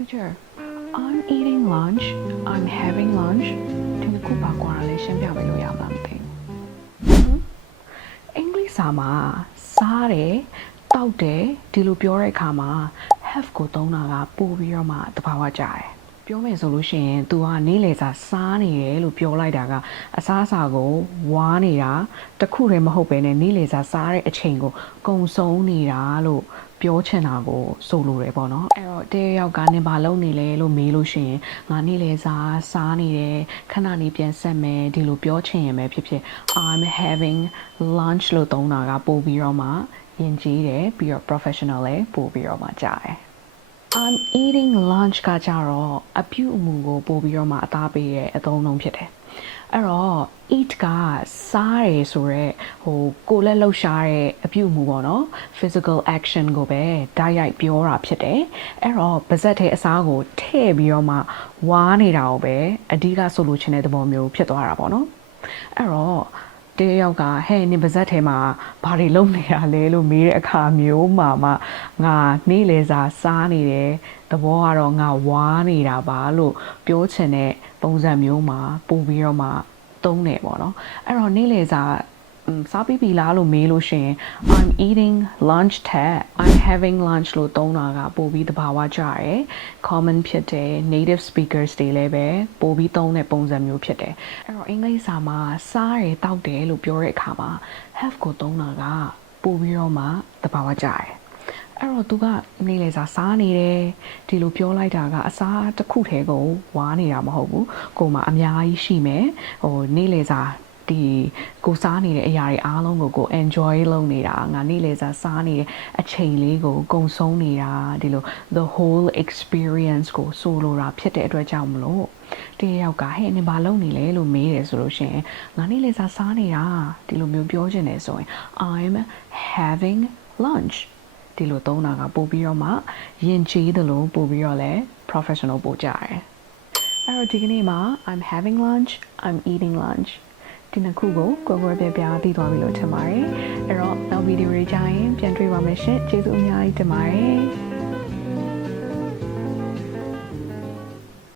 Teacher, I'm eating lunch, I'm having lunch. ဒီနှစ်ခုပါကွာလဲရှင်းပြပေးလို့ရမှာမသိဘူး။အင်္ဂလိပ်စာမှာစားတယ်တောက်တယ်ဒီလိုပြောတဲ့အခါမှာ have ကိုသုံးတာကပို့ပြီးတော့မှတဘာဝကြတယ်။ပြောမယ်ဆိုလို့ရှိရင် तू ကနေလေစာစားနေတယ်လို့ပြောလိုက်တာကအစားအစာကိုဝါးနေတာတခုတည်းမဟုတ်ပဲနဲ့နေလေစာစားတဲ့အချိန်ကိုကုံဆုံးနေတာလို့ပြောချင်တာကိုဆိုလိုတယ်ပေါ့နော်အဲ့တော့တယောက်ကနေဘာလုပ်နေလဲလို့မေးလို့ရှိရင်ငါနေလေစားနေတယ်ခဏနေပြန်ဆက်မယ်ဒီလိုပြောချင်ရင်ပဲဖြစ်ဖြစ် I'm having lunch လို့သုံးတာကပို့ပြီးတော့မှယဉ်ကျေးတယ်ပြီးတော့ professional လည်းပို့ပြီးတော့မှကြားတယ်I'm eating lunch ကကြတော့အပြုအမူကိုပို့ပြီးတော့မှအသားပေးတဲ့အသုံးအနှုန်းဖြစ်တယ်အဲ့တော့ eat ကစားရယ်ဆိုတော့ကိုယ်လက်လှုပ်ရှားတဲ့အပြုအမူပေါ့နော် physical action ကိုပဲဓာတ်ရိုက်ပြောတာဖြစ်တယ်အဲ့တော့ပါဇက်ထဲအစားကိုထည့်ပြီးတော့မှဝါးနေတာကိုပဲအဓိကဆိုလိုချင်တဲ့သဘောမျိုးဖြစ်သွားတာပေါ့နော်အဲ့တော့တယောက်ကဟဲ့နင်ပါဇက်ထဲမှာဘာတွေလုပ်နေရလဲလို့မေးတဲ့အခါမျိုးမှာမှငါနေလေစာစားနေတယ်သဘောကတော့ငါဝါးနေတာပါလို့ပြောချင်တဲ့ပုံစံမျိုးမှာပို့ပြီးတော့မှသုံးတယ်ပေါ့နော်အဲ့တော့နေလေစာစားပြီးပြီလားလို့မေးလို့ရှိရင် I'm eating lunch ထက် I'm having lunch လို့သုံးတာကပို့ပြီးတဘာဝကြတယ် common ဖြစ်တယ် native speakers တွေလည်းပဲပို့ပြီးသုံးတဲ့ပုံစံမျိုးဖြစ်တယ်အဲ့တော့အင်္ဂလိပ်စာမှာစားတယ်တောက်တယ်လို့ပြောတဲ့အခါမှာ have ကိုသုံးတာကပို့ပြီးတော့မှတဘာဝကြတယ်အဲ့တော့သူကနေလေစာစားနေတယ်ဒီလိုပြောလိုက်တာကအစားတစ်ခုတည်းကိုဝါးနေတာမဟုတ်ဘူးကိုယ်မှာအများကြီးရှိမယ်နေလေစာဒီကိုစားနေတဲ့အရာတွေအားလုံးကို enjoy လုပ်နေတာငါနေလေစားနေတဲ့အချိန်လေးကိုကုံဆုံးနေတာဒီလို the whole experience ကိုဆိုလိုတာဖြစ်တဲ့အတွက်ကြောင့်မလို့တယောက်ကဟဲ့နင်ဘာလုပ်နေလဲလို့မေးတယ်ဆိုလို့ရှိရင်ငါနေလေစားနေတာဒီလိုမျိုးပြောချင်တယ်ဆိုရင် I'm having lunch ဒီလိုသုံးတာကပို့ပြီးတော့မှယဉ်ကျေးတယ်လို့ပို့ပြီးတော့လဲ professional ပို့ကြတယ်အဲ့တော့ဒီကနေ့မှာ I'm having lunch I'm eating lunchဒီနှစ်ခုကိုကိုယ်ပြပြသိသွားပြီလို့ထင်ပါတယ်အဲ့တော့နောက်ဗီဒီယိုတွေကြရင်ပြန်တွေ့ပါမယ်ရှင်ကျေးဇူးအများကြီးတင်ပါတယ်